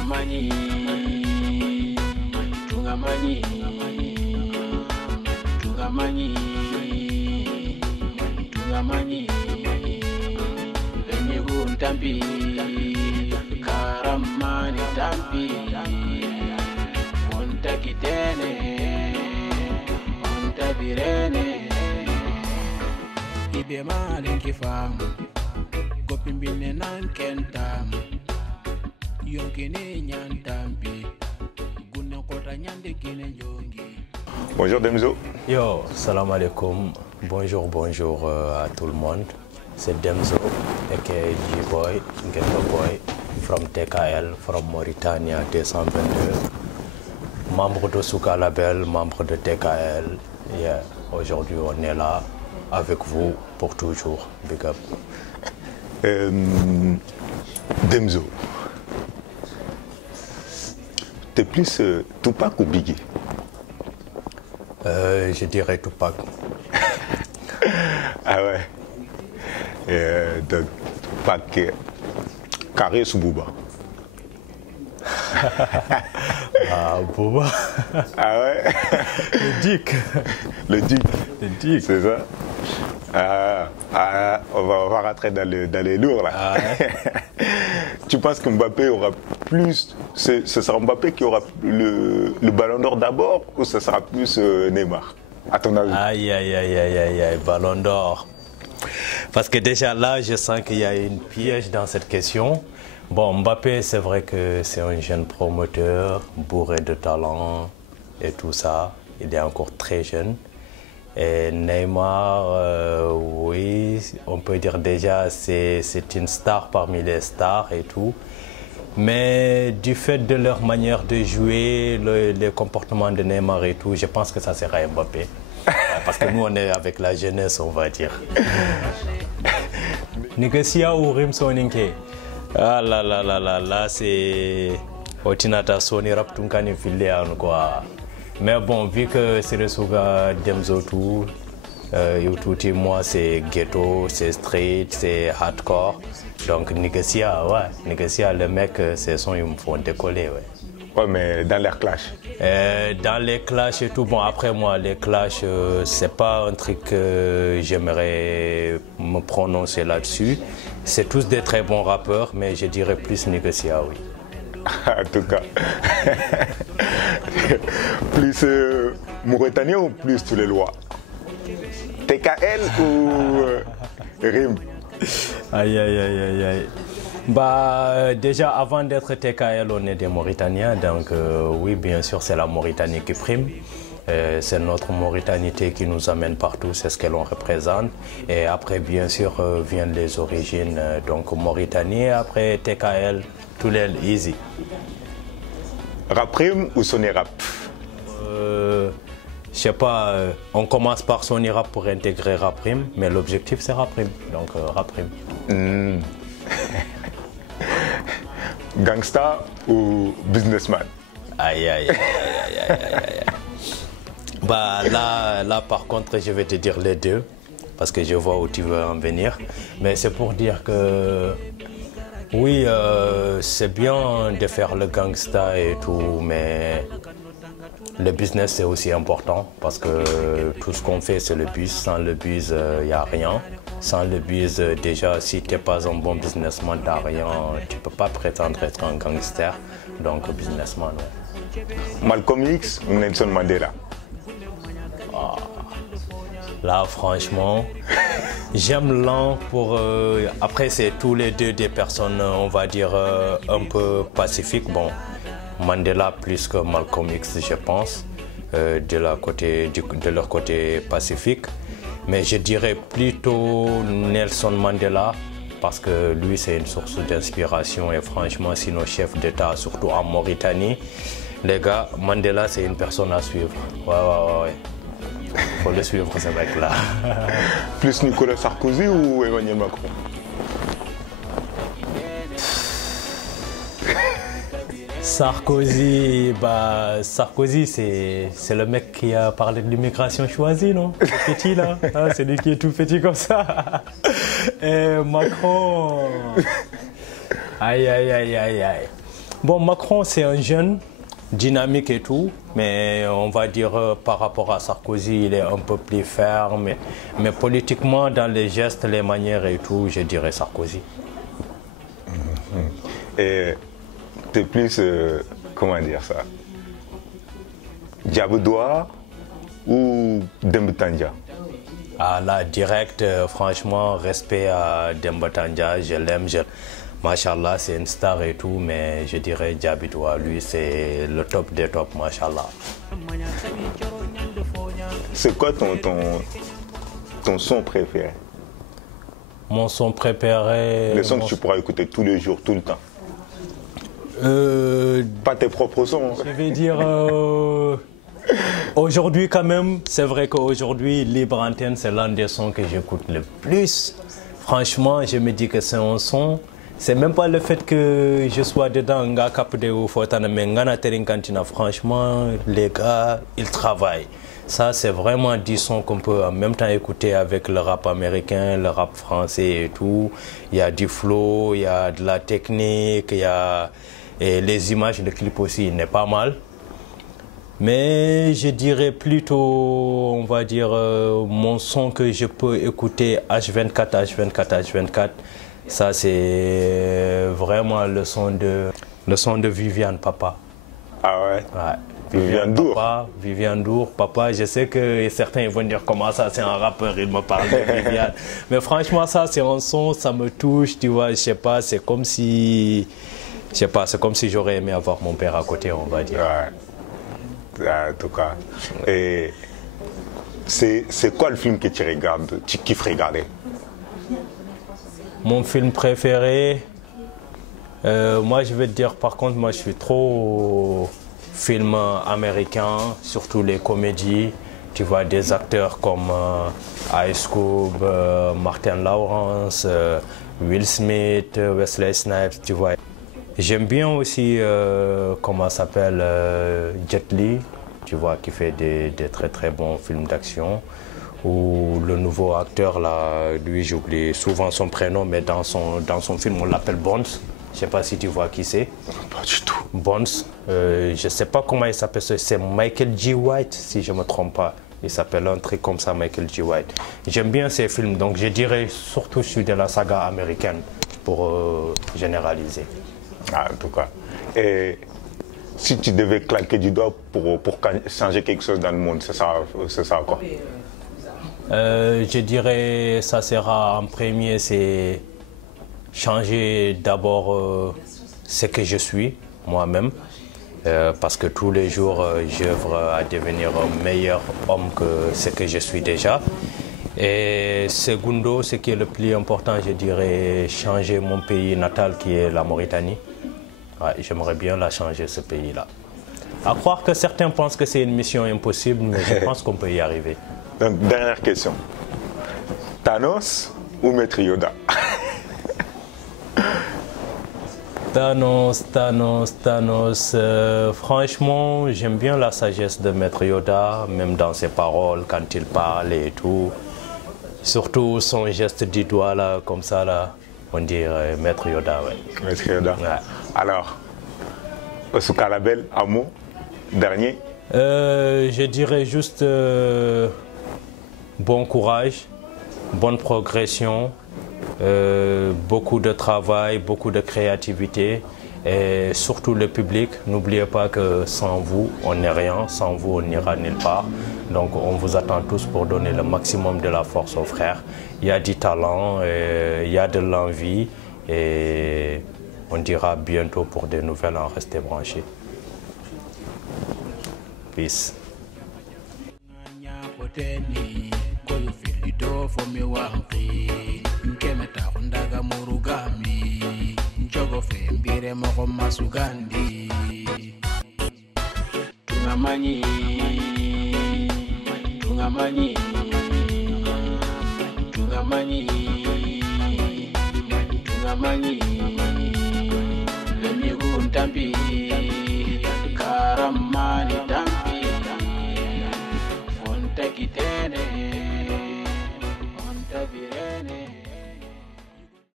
Tungamani Venigun tampi Karamani tampi Monta kitene Monta birene Ibe malin kifam Gopimbine nan kentam Yonkene nyan tampi Guna kota nyande kine jongi. Bonjour Demzo. Yo, salam alaikum. Bonjour à tout le monde. C'est Demzo, aka G-Boy, Ghetto Boy, from TKL, from Mauritania 222. Membre de Souka Label, membre de TKL. Yeah. Aujourd'hui, on est là avec vous pour toujours. Big up. Demzo, t'es plus Tupac ou Biggie? Je dirais Tupac. Ah ouais. Donc, Tupac, carré sous Booba. Ah, Booba. Ah ouais. Le Dick. Le Dick. Le Dick. C'est ça. On va rentrer dans les lourds là. Ah ouais. Tu penses que Mbappé aura plus. Ce sera Mbappé qui aura le ballon d'or d'abord ou ce sera plus Neymar, à ton avis? Aïe, ballon d'or. Parce que déjà là, je sens qu'il y a une piège dans cette question. Bon, Mbappé, c'est vrai que c'est un jeune promoteur, bourré de talent et tout ça. Il est encore très jeune. Et Neymar, oui, on peut dire déjà c'est une star parmi les stars et tout. Mais du fait de leur manière de jouer, les comportements de Neymar et tout, je pense que ça sera Mbappé. Parce que nous, on est avec la jeunesse, on va dire. Négocier ou Rimsoninke. Ah là, c'est Otinata Sony Raptunkani Filéan, quoi. Mais bon, vu que c'est le Souga Demzo tout, moi c'est ghetto, c'est street, c'est hardcore. Donc Nigesia, le mec, ces sons ils me font décoller, ouais. Ouais, mais dans les clashs. Dans les clashs et tout, bon après moi, les clashs, c'est pas un truc que j'aimerais me prononcer là-dessus. C'est tous des très bons rappeurs, mais je dirais plus Nigesia, oui. En tout cas, plus Mauritanien ou plus tous les lois? TKL ou Rim? Aïe. Bah, déjà, avant d'être TKL, on est des Mauritaniens. Donc, oui, bien sûr, c'est la Mauritanie qui prime. C'est notre Mauritanité qui nous amène partout, c'est ce que l'on représente. Et après, bien sûr, viennent les origines, donc Mauritanie, après TKL, tous les easy. Raprim ou Sony Rap? Je sais pas, on commence par Sony Rap pour intégrer Raprim, mais l'objectif c'est Raprim, donc Raprim. Gangsta ou businessman? Aïe. Bah là par contre je vais te dire les deux, parce que je vois où tu veux en venir. Mais c'est pour dire que oui, c'est bien de faire le gangsta et tout, mais le business c'est aussi important parce que tout ce qu'on fait c'est le buzz. Sans le buzz, il n'y a rien. Sans le buzz, déjà si tu n'es pas un bon businessman, tu n'as rien. Tu ne peux pas prétendre être un gangster, donc businessman. Ouais. Malcolm X ou Nelson Mandela? Là franchement, j'aime l'un pour... après c'est tous les deux des personnes, on va dire, un peu pacifiques. Bon, Mandela plus que Malcolm X, je pense, de leur côté pacifique. Mais je dirais plutôt Nelson Mandela, parce que lui c'est une source d'inspiration et franchement c'est nos chefs d'État, surtout en Mauritanie. Les gars, Mandela c'est une personne à suivre. Ouais. Faut le suivre ce mec-là. Plus Nicolas Sarkozy ou Emmanuel Macron? Sarkozy, c'est le mec qui a parlé de l'immigration choisie, non? Le petit là, c'est lui qui est tout petit comme ça. Et Macron, aïe. Bon, Macron, c'est un jeune dynamique et tout, mais on va dire par rapport à Sarkozy, il est un peu plus ferme. Mais politiquement, dans les gestes, les manières et tout, je dirais Sarkozy. Et t'es plus, comment dire ça, Diaboudoua ou Demba-Tandja? Ah là, direct, franchement, respect à Demba Tandja, je l'aime. Machallah, c'est une star et tout, mais je dirais Diaboudoua, lui, c'est le top des tops, machallah. C'est quoi ton son préféré? Mon son préféré... Le son que tu pourras écouter tous les jours, tout le temps. Pas tes propres sons. Je vais dire... Aujourd'hui, quand même, c'est vrai qu'aujourd'hui, Libre Antenne, c'est l'un des sons que j'écoute le plus. Franchement, je me dis que c'est un son... C'est même pas le fait que je sois dedans, mais franchement, les gars, ils travaillent. Ça, c'est vraiment 10 sons qu'on peut en même temps écouter avec le rap américain, le rap français et tout. Il y a du flow, il y a de la technique, il y a et les images, le clip aussi, il n'est pas mal. Mais je dirais plutôt, on va dire, mon son que je peux écouter H24, H24, H24. Ça, c'est vraiment le son de Viviane Papa. Ah ouais? Ouais. Viviane Ndour. Papa, Viviane Ndour, Papa, je sais que certains vont dire comment ça, c'est un rappeur, il me parle de Viviane. Mais franchement, ça, c'est un son, ça me touche, tu vois, je sais pas, c'est comme si... Je sais pas, c'est comme si j'aurais aimé avoir mon père à côté, on va dire. Ouais. En tout cas. Et c'est quoi le film que tu regardes, tu kiffes regarder? Mon film préféré, moi je vais te dire, par contre, moi je suis trop film américain, surtout les comédies. Tu vois des acteurs comme Ice Cube, Martin Lawrence, Will Smith, Wesley Snipes, tu vois. J'aime bien aussi, comment ça s'appelle, Jet Li, tu vois, qui fait des très très bons films d'action. Ou le nouveau acteur, là, lui j'oublie souvent son prénom, mais dans son film on l'appelle Bones. Je ne sais pas si tu vois qui c'est. Pas du tout. Bones, je ne sais pas comment il s'appelle, c'est Michael G. White, si je ne me trompe pas. Il s'appelle un truc comme ça, Michael G. White. J'aime bien ces films, donc je dirais surtout je suis de la saga américaine, pour généraliser. Ah, en tout cas. Et si tu devais claquer du doigt pour changer quelque chose dans le monde, c'est ça quoi? Je dirais, ça sera en premier, c'est changer d'abord ce que je suis, moi-même, parce que tous les jours, j'œuvre à devenir un meilleur homme que ce que je suis déjà. Et secondo, ce qui est le plus important, je dirais, changer mon pays natal qui est la Mauritanie. Ouais, j'aimerais bien la changer, ce pays-là. À croire que certains pensent que c'est une mission impossible, mais je pense qu'on peut y arriver. Donc, dernière question. Thanos ou Maître Yoda? Thanos. Franchement, j'aime bien la sagesse de Maître Yoda, même dans ses paroles, quand il parle et tout. Surtout son geste du doigt, là, comme ça, là, on dirait Maître Yoda, ouais. Maître Yoda. Ouais. Alors, Osuka Label, un mot dernier? Je dirais juste bon courage, bonne progression, beaucoup de travail, beaucoup de créativité et surtout le public. N'oubliez pas que sans vous, on n'est rien, sans vous, on n'ira nulle part. Donc on vous attend tous pour donner le maximum de la force aux frères. Il y a du talent, il y a de l'envie et on dira bientôt pour des nouvelles en rester branchés. Peace. Tungamanyi, lemiguntambi.